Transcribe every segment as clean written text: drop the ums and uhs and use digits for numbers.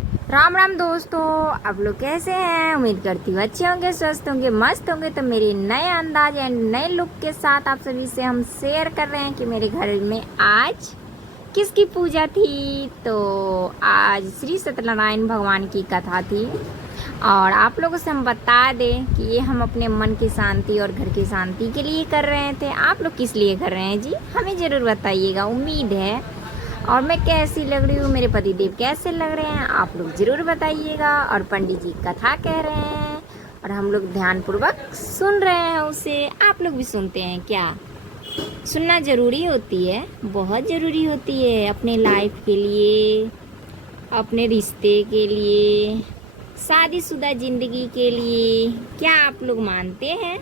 राम राम दोस्तों, आप लोग कैसे हैं? उम्मीद करती हूँ अच्छे होंगे, स्वस्थ होंगे, मस्त होंगे। तो मेरे नए अंदाज एंड नए लुक के साथ आप सभी से हम शेयर कर रहे हैं कि मेरे घर में आज किसकी पूजा थी। तो आज श्री सत्यनारायण भगवान की कथा थी और आप लोगों से हम बता दें कि ये हम अपने मन की शांति और घर की शांति के लिए कर रहे थे। आप लोग किस लिए कर रहे हैं जी? हमें ज़रूर बताइएगा। उम्मीद है। और मैं कैसी लग रही हूँ, मेरे पति देव कैसे लग रहे हैं, आप लोग ज़रूर बताइएगा। और पंडित जी कथा कह रहे हैं और हम लोग ध्यानपूर्वक सुन रहे हैं उसे। आप लोग भी सुनते हैं क्या? सुनना ज़रूरी होती है, बहुत ज़रूरी होती है अपने लाइफ के लिए, अपने रिश्ते के लिए, शादीशुदा ज़िंदगी के लिए। क्या आप लोग मानते हैं?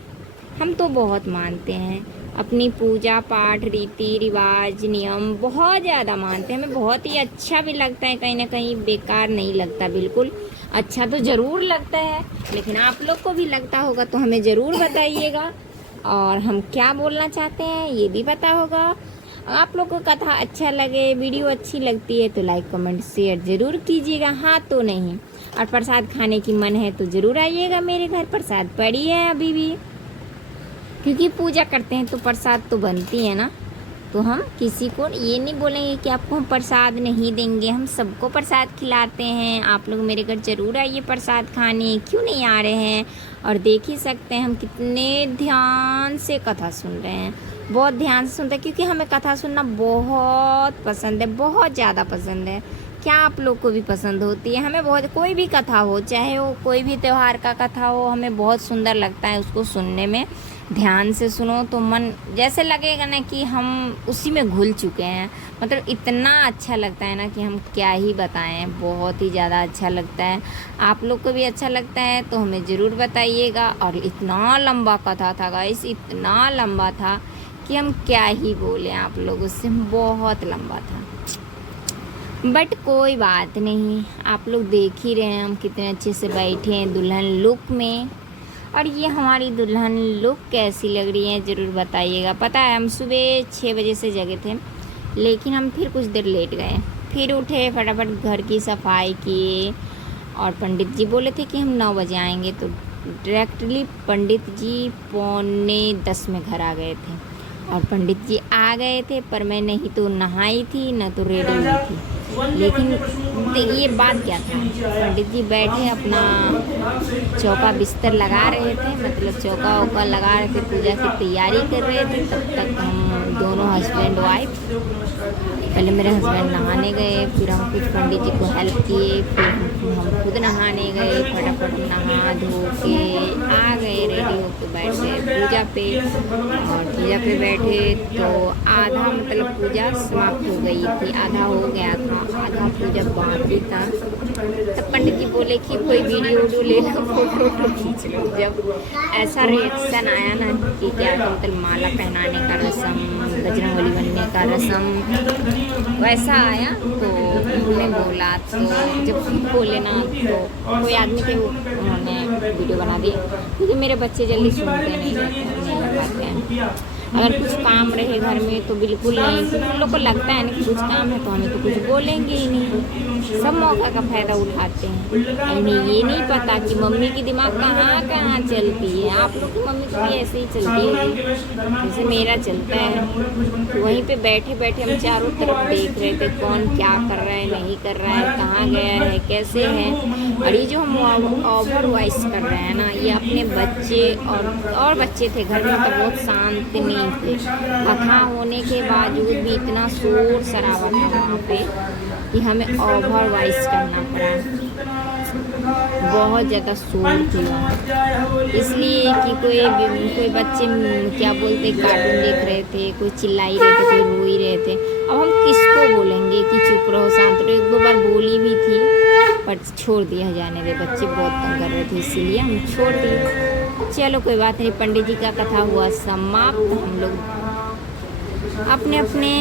हम तो बहुत मानते हैं। अपनी पूजा पाठ रीति रिवाज नियम बहुत ज़्यादा मानते हैं। हमें बहुत ही अच्छा भी लगता है, कहीं ना कहीं बेकार नहीं लगता। बिल्कुल अच्छा तो ज़रूर लगता है, लेकिन आप लोग को भी लगता होगा तो हमें ज़रूर बताइएगा। और हम क्या बोलना चाहते हैं ये भी पता होगा। आप लोग को कथा अच्छा लगे, वीडियो अच्छी लगती है तो लाइक कमेंट शेयर ज़रूर कीजिएगा। हाँ तो नहीं। और प्रसाद खाने की मन है तो ज़रूर आइएगा मेरे घर। प्रसाद पड़ी है अभी भी, क्योंकि पूजा करते हैं तो प्रसाद तो बनती है ना। तो हम किसी को ये नहीं बोलेंगे कि आपको हम प्रसाद नहीं देंगे। हम सबको प्रसाद खिलाते हैं। आप लोग मेरे घर ज़रूर आइए प्रसाद खाने। क्यों नहीं आ रहे हैं? और देख ही सकते हैं हम कितने ध्यान से कथा सुन रहे हैं। बहुत ध्यान से सुनते हैं क्योंकि हमें कथा सुनना बहुत पसंद है, बहुत ज़्यादा पसंद है। क्या आप लोग को भी पसंद होती है? हमें बहुत, कोई भी कथा हो, चाहे वो कोई भी त्यौहार का कथा हो, हमें बहुत सुंदर लगता है उसको सुनने में। ध्यान से सुनो तो मन जैसे लगेगा ना कि हम उसी में घुल चुके हैं। मतलब इतना अच्छा लगता है ना कि हम क्या ही बताएं। बहुत ही ज़्यादा अच्छा लगता है। आप लोग को भी अच्छा लगता है तो हमें ज़रूर बताइएगा। और इतना लंबा कथा था गाइस, इतना लंबा था कि हम क्या ही बोलें आप लोगों से। बहुत लंबा था, बट कोई बात नहीं। आप लोग देख ही रहे हैं हम कितने अच्छे से बैठे हैं दुल्हन लुक में। और ये हमारी दुल्हन लुक कैसी लग रही है ज़रूर बताइएगा। पता है हम सुबह 6 बजे से जगे थे, लेकिन हम फिर कुछ देर लेट गए। फिर उठे, फटाफट घर की सफाई किए। और पंडित जी बोले थे कि हम 9 बजे आएंगे, तो डायरेक्टली पंडित जी 9:45 में घर आ गए थे। और पंडित जी आ गए थे, पर मैं नहीं तो नहाई थी न तो रेडी हुई थी। लेकिन ये बात क्या था, पंडित जी बैठे अपना चौका बिस्तर लगा रहे थे, मतलब चौका वौका लगा रहे थे, पूजा की तैयारी कर रहे थे। तब तक हम दोनों हस्बैंड वाइफ, पहले मेरे हस्बैंड नहाने गए, फिर हम कुछ पंडित जी को हेल्प किए, फिर हम खुद नहाने गए। फटाफट नहा धो के आ गए, रेडी होकर बैठ गए पूजा पे। और पूजा पे बैठे तो आधा मतलब पूजा समाप्त हो गई थी, आधा हो गया था, आधा पूजा बाकी था। तब पंडित जी बोले कि कोई वीडियो ले लो, फोटो खींच लो। जब ऐसा रिएक्शन आया ना कि क्या मतलब माला पहनाने का रस्म, बजरंगबली बनने का रस्म वैसा आया, तो उन्होंने बोला, तो जब बोले ना तो कोई आदमी थे, उन्होंने वीडियो बना दी। क्योंकि मेरे बच्चे जल्दी सुनते नहीं पाते हैं। अगर कुछ काम रहे घर में तो बिल्कुल नहीं, क्योंकि उन लोग को लगता है ना कि कुछ काम है तो हमें तो कुछ बोलेंगे ही नहीं। सब मौका का फ़ायदा उठाते हैं। इन्हें ये नहीं पता कि मम्मी की दिमाग कहाँ कहाँ चलती है। आप लोग की मम्मी तो भी ऐसे ही चलती होगी जैसे मेरा चलता है। तो वहीं पे बैठे बैठे हम चारों तरफ देख रहे थे कौन क्या कर रहा है, नहीं कर रहा है, कहाँ गया है, कैसे है। और ये जो हम ओवर वॉइस कर रहे हैं ना, ये अपने बच्चे और बच्चे थे घर में, तो बहुत शांत नहीं थे। कथा होने के बावजूद भी इतना शोर शराबा था वहाँ पे कि हमें ओवर वॉइस करना पड़ा। बहुत ज़्यादा शोर थी, इसलिए कि कोई बच्चे क्या बोलते कार्टून देख रहे थे, कोई चिल्ला ही रहे थे, कोई रो ही रहे थे। अब हम किसको बोलेंगे कि चुप रहो, शांत रहो। 1-2 बार बोली भी थी, पर छोड़ दिया जाने दे, बच्चे बहुत तंग कर रहे थे, इसीलिए हम छोड़ दिए। चलो कोई बात नहीं। पंडित जी का कथा हुआ समाप्त। हम लोग अपने अपने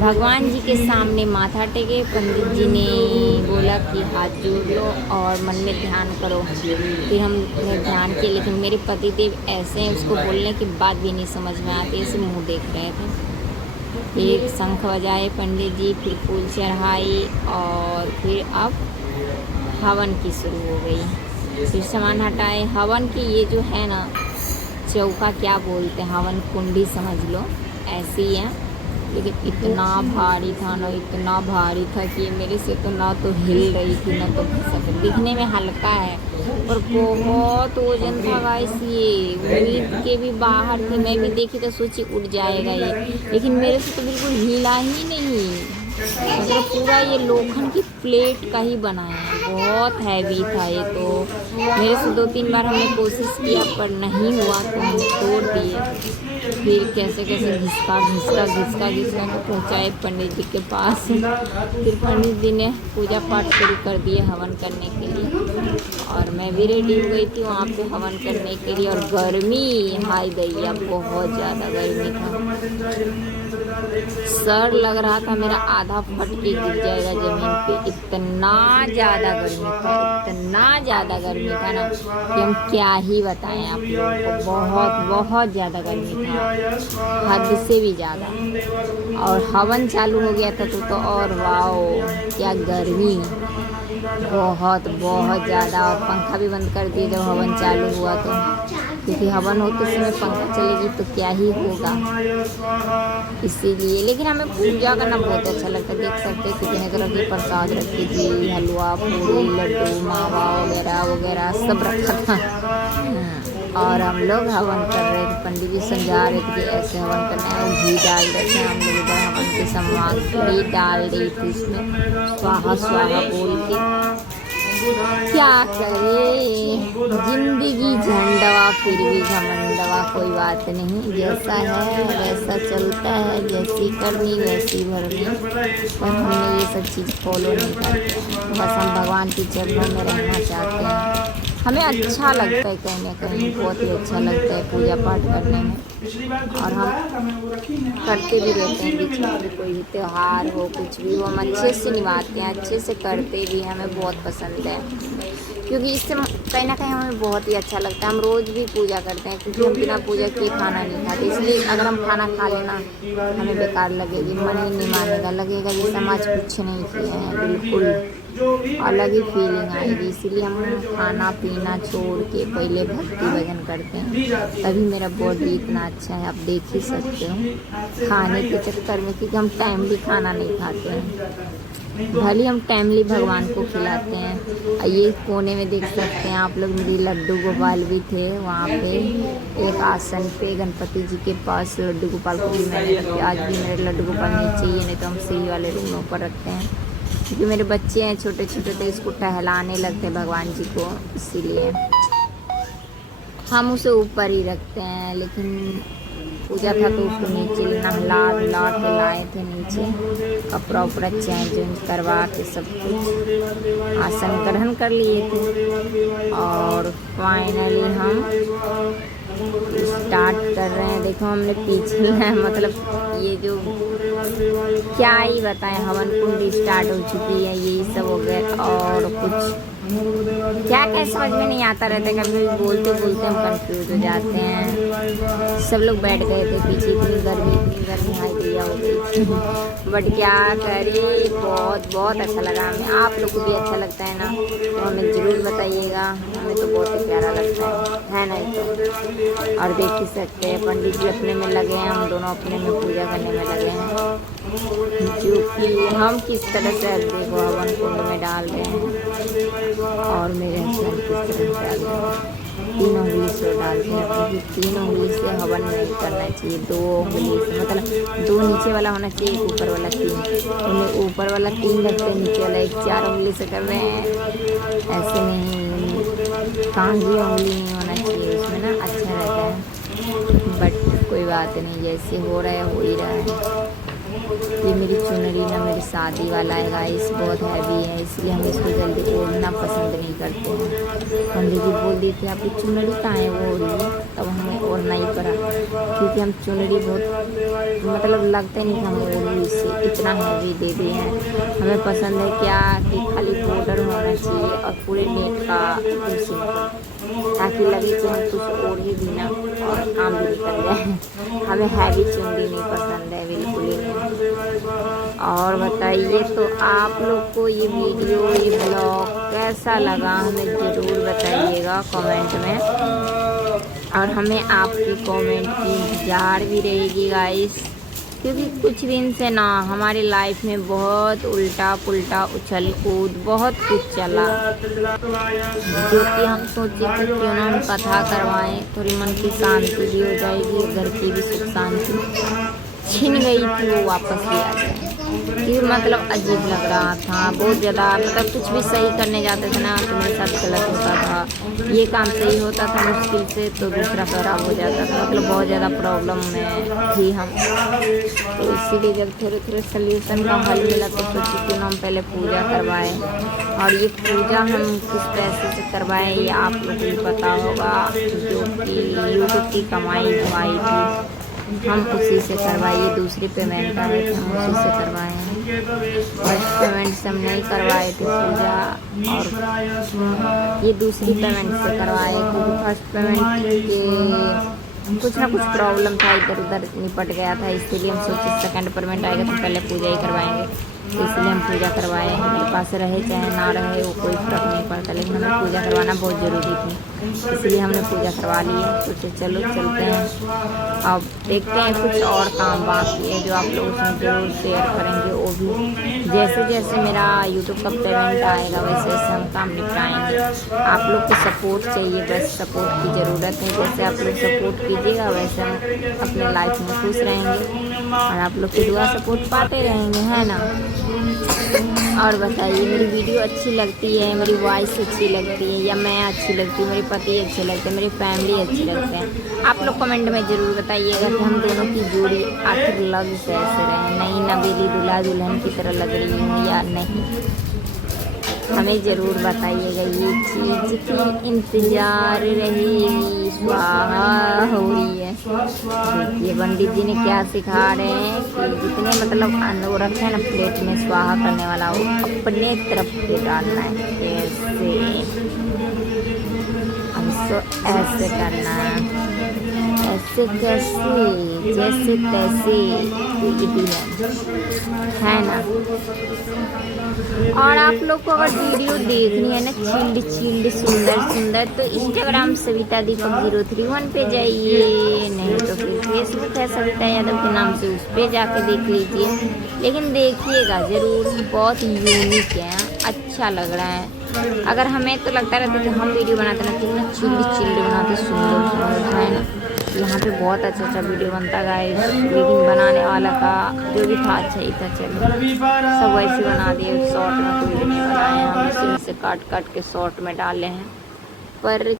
भगवान जी के सामने माथा टेके। पंडित जी ने बोला कि हाथ जोड़ लो और मन में ध्यान करो। फिर हमने ध्यान किया, लेकिन मेरे पति देव ऐसे हैं, उसको बोलने की बात भी नहीं समझ में आती, ऐसे मुँह देख रहे थे। फिर शंख बजाए पंडित जी, फिर फूल चढ़ाए और फिर अब हवन की शुरू हो गई। फिर सामान हटाए। हवन की ये जो है ना चौका क्या बोलते हैं, हवन कुंडी समझ लो, ऐसी ही है। लेकिन इतना भारी था ना, इतना भारी था कि मेरे से तो ना तो हिल रही थी ना तो खसक। दिखने में हल्का है पर बहुत वजन था गाइस, ये उम्मीद के भी बाहर थे। मैं भी देखी तो सोची उठ जाएगा ये, लेकिन मेरे से तो बिल्कुल हिला ही नहीं। मतलब पूरा ये लोखंड की प्लेट का ही बना है, बहुत हैवी था ये। तो मेरे से 2-3 बार हमने कोशिश किया पर नहीं हुआ तो हम तोड़ दिए। फिर कैसे कैसे घिसका के पहुँचाए पंडित जी के पास। फिर पंडित जी ने पूजा पाठ शुरू कर दिए हवन करने के लिए और मैं भी रेडी हो गई थी वहाँ पे हवन करने के लिए। और गर्मी, हाय दैया, बहुत ज़्यादा गर्मी था। सर लग रहा था मेरा आधा फट के गिर जाएगा ज़मीन पे, इतना ज़्यादा गर्मी था, इतना ज़्यादा गर्मी था ना कि हम क्या ही बताएं आप लोगों को। बहुत बहुत ज़्यादा गर्मी था, हद से भी ज़्यादा। और हवन चालू हो गया था तो और वाओ क्या गर्मी, बहुत बहुत ज़्यादा। और पंखा भी बंद कर दिए जब हवन चालू हुआ तो, क्योंकि हवन होते समय पंखा चलेगी तो क्या ही होगा, इसीलिए। लेकिन हमें पूजा करना बहुत अच्छा लगता है। देख सकते हैं कितने तरह के प्रसाद रखे थे, हलवा, पूरी, लड्डू, मावा वगैरह वगैरह सब रखा था। और हम लोग हवन कर रहे थे, पंडित जी समझा रहे थे कि ऐसे हवन करना है। और घी डाल रहे थे, हम लोग इधर हवन की सामग्री डाल रही थी उसमें, स्वाहा स्वाहा बोल के। क्या करे, जिंदगी झंडवा फिर भी घमंडवा, कोई बात नहीं, जैसा है वैसा चलता है, जैसी करनी वैसी भरनी। पर हमने ये सब चीज़ फॉलो नहीं करते हैं, बस हम भगवान की चरणों में रहना चाहते हैं। हमें अच्छा लगता है, कहीं ना कहीं बहुत ही अच्छा लगता है पूजा पाठ करने में। और हम करते भी रहते हैं, बीच में भी कोई त्यौहार हो कुछ भी हो हम अच्छे से निभाते हैं, अच्छे से करते भी, हमें बहुत पसंद है। क्योंकि इससे कहीं ना कहीं हमें बहुत ही अच्छा लगता है। हम रोज़ भी पूजा करते हैं क्योंकि हम बिना पूजा किए खाना नहीं खाते, इसलिए अगर हम खाना खा लेना हमें बेकार लगेगी, मन ही नहीं मानेगा, लगेगा कि समाज कुछ नहीं किए हैं, बिल्कुल अलग ही फीलिंग आएगी। इसीलिए हम खाना पीना छोड़ के पहले भक्ति भजन करते हैं, तभी मेरा बॉडी इतना अच्छा है, आप देख ही सकते हो। खाने के चक्कर में, क्योंकि हम टाइमली खाना नहीं खाते हैं, भले हम टाइमली भगवान को खिलाते हैं। ये कोने में देख सकते हैं आप लोग, मेरी लड्डू गोपाल भी थे वहाँ पे एक आसन पे गणपति जी के पास। लड्डू गोपाल को भी मैंने रखे, आज भी मेरे लड्डू गोपाल नीचे ही है, नहीं तो हम सीढ़ी वाले रूमों पर रखते हैं। क्योंकि मेरे बच्चे हैं छोटे छोटे तो इसको टहलाने लगते हैं भगवान जी को, इसीलिए हम उसे ऊपर ही रखते हैं। लेकिन पूजा था तो उसको नीचे नहला धुला के लाए थे, नीचे कपड़ा उपड़ा चेंज करवा के सब कुछ आसन ग्रहण कर लिए थे। और फाइनली हम स्टार्ट कर रहे हैं। देखो हमने पीछे है, मतलब ये जो क्या ही बताएं, हवन कुंडी स्टार्ट हो चुकी है, यही सब हो गया। और कुछ क्या क्या समझ में नहीं आता रहता है, कभी बोलते बोलते हम कंफ्यूज हो जाते हैं। सब लोग बैठ गए थे पीछे, इतनी गर्मी हाई दिया हो गई बट क्या करे, बहुत बहुत अच्छा लगा हमें। आप लोग को भी अच्छा लगता है ना तो हमें ज़रूर बताइएगा, हमें तो बहुत ही प्यारा लगता है नहीं तो। और देख ही सकते हैं पंडित जी अपने में लगे हैं, हम दोनों अपने में पूजा करने में लगे हैं। जो कि हम किस तरह से देखो हवन कुंड में डाल रहे हैं और मेरे हस्बैंड किस तरह से डाल रहे हैं। 3 उंगली से डालते हैं, क्योंकि 3 उंगली से हवन नहीं करना चाहिए, 2 उंगली से, मतलब 2 नीचे वाला होना चाहिए, ऊपर वाला 3। उन्हें ऊपर वाला 3 रखते हैं, नीचे वाला 1 4 उंगली से कर रहे हैं। ऐसे नहीं, कांगी उंगली नहीं होना चाहिए उसमें ना, अच्छा रहता है। बट कोई बात नहीं, जैसे हो रहा है हो ही रहा है। ये मेरी चुनरी ना मेरी शादी वाला है गाइस, बहुत हैवी है, इसलिए हम इसको जल्दी ओढ़ना पसंद नहीं करते हैं। पंडित जी बोल दिए थे आपकी चुनरी कहाँ है, वो ओढ़िए, तब हमें ओढ़ना ही पड़ा, क्योंकि हम चुनरी बहुत मतलब लगता नहीं था हम ओढ़ी, इससे इतना हैवी दे दिए हैं। हमें पसंद है क्या कि खाली बॉर्डर होना चाहिए और पूरे नेट का सिंपल ताकि लगे कि हम कुछ ओढ़े भी ना और काम भी निकल जाए। हमें हैवी चुनरी नहीं पसंद है बिल्कुल ही नहीं। और बताइए तो आप लोग को ये वीडियो, ये ब्लॉग कैसा लगा हमें ज़रूर बताइएगा कमेंट में। और हमें आपकी कमेंट की इंतज़ार भी रहेगी गाइस, क्योंकि कुछ दिन से ना हमारी लाइफ में बहुत उल्टा पुल्टा उछल कूद बहुत कुछ चला, जो कि हम सोचे कि क्यों ना हम कथा करवाएं, थोड़ी मन की शांति भी हो जाएगी, घर की भी सुख शांति छिन गई थी वो वापस भी आ जाए। ये मतलब अजीब लग रहा था बहुत ज़्यादा, मतलब कुछ भी सही करने जाते थे ना तो मेरे साथ गलत होता था। ये काम सही होता था मुश्किल से तो दूसरा खराब हो जाता था, मतलब बहुत ज़्यादा प्रॉब्लम में थी हम। तो इसीलिए जब थोड़े थोड़े सोल्यूशन का हल मिला तो सोची क्यों ना हम पहले पूजा करवाएं। और ये पूजा हम किस पैसे से करवाएं ये आप लोगों को पता होगा, जो कि यूट्यूब की कमाई धमाई थी हम उसी से करवाइए। दूसरी पेमेंट आए थे हम उसी से करवाए हैं। फर्स्ट पेमेंट से हम नहीं करवाए थे पूजा, और ये दूसरी पेमेंट से करवाए क्योंकि फर्स्ट पेमेंट के कुछ ना कुछ प्रॉब्लम था, इधर उधर निपट गया था, इसीलिए हम सोचे सेकंड पेमेंट आएगा तो पहले पूजा ही करवाएंगे। तो इसलिए हम पूजा करवाए हैं। हमारे पास रहे चाहे ना रहे वो कोई फर्क नहीं पड़ता, लेकिन हमें पूजा करवाना बहुत ज़रूरी थी, इसलिए हमने पूजा करवा ली है। सोचे चलो चलते हैं, अब देखते हैं कुछ और काम बाकी है जो आप लोगों से जरूर शेयर करेंगे। वो भी जैसे जैसे मेरा यूट्यूब का पेमेंट आएगा वैसे वैसे हम काम निपटाएंगे। आप लोग को सपोर्ट चाहिए, बस सपोर्ट की ज़रूरत है। जैसे आप लोग सपोर्ट कीजिएगा वैसे हम अपने लाइफ में खुश रहेंगे और आप लोग की दुआ सपोर्ट पाते रहेंगे, है ना। और बताइए मेरी वीडियो अच्छी लगती है, मेरी वॉइस अच्छी लगती है, या मैं अच्छी लगती हूँ, मेरे पति अच्छे लगते हैं, मेरी फैमिली अच्छी लगते हैं, आप लोग कमेंट में ज़रूर बताइएगा कि हम दोनों की जोड़ी आखिर लग कैसे रहे, नई नवेली दूल्हा दुल्हन की तरह लग रही हूँ या नहीं, हमें ज़रूर बताइएगा। ये चीज़ की इंतज़ार रहेगी, स्वाहा हो रही है। देखिए पंडित जी ने क्या सिखा रहे हैं कि जितने मतलब अन्न वो रखे हैं ना प्लेट में स्वाहा करने वाला वो अपने तरफ से डालना है, ऐसे हमको ऐसे करना है, ऐसे कैसे जैसे तैसे है ना। और आप लोग को अगर वीडियो देखनी है ना चिल्ड चिल्ड सुंदर सुंदर तो इंस्टाग्राम सविता दीपक 031 पे जाइए, नहीं तो फिर फेसबुक है सविता यादव के नाम से, उस पर जाके देख लीजिए। लेकिन देखिएगा ज़रूर, बहुत यूनिक है, अच्छा लग रहा है। अगर हमें तो लगता रहता है कि हम वीडियो बनाते रहते हैं चिल्ड चिल्ड बनाते सुंदर सुंदर, है ना। यहाँ पे बहुत अच्छा वीडियो बनता गाइस, लेकिन बनाने वाला का जो भी था अच्छा ही था। चलिए सब वैसे बना दिए, शॉर्ट में कोई नहीं बनाए, हम इसी से काट काट के शॉर्ट में डाले हैं। पर